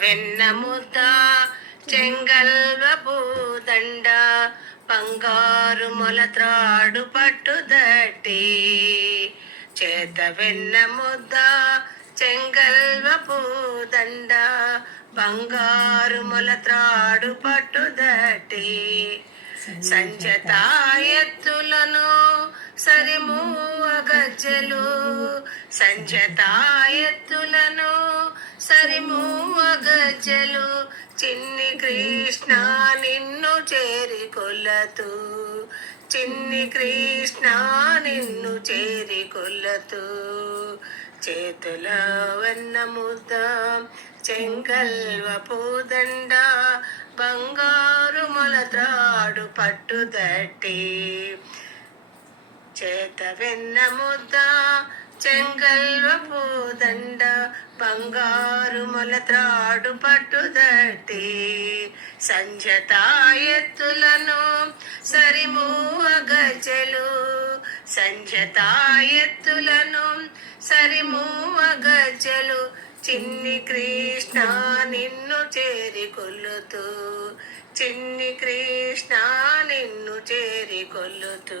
వెన్న ముద్ద చెంగల్వ పూదండ బంగారు మొలత్రాడు పట్టుదట్టి చేత వెన్న ముద్ద చెంగల్వ పూదండ బంగారు మొలత్రాడు పట్టుదట్టి సంచతా ఎత్తులను సరిమూవ గజ్జెలు సంచతా ఎత్తులను సరిమూవ గజ్జెలు చిన్ని కృష్ణ నిన్ను చేరి కొల్లతూ చిన్ని కృష్ణ నిన్ను చేరి కొల్లతూ చేతుల వెన్న ముద్ద చెంగల్వ పూదండ బంగారు మొలత్రాడు పట్టుదట్టి చేత వెన్న ముద్ద చెంగల్వ పూదండ బంగారు మొలత్రాడు పట్టుదట్టి సంజతా ఎత్తులను సరిమూవ గజ్జెలు సంజతా ఎత్తులను సరిమూవ గజ్జెలు చిన్ని కృష్ణ నిన్ను చేరి కొల్లుతూ చిన్ని కృష్ణ నిన్ను చేరి కొల్లుతూ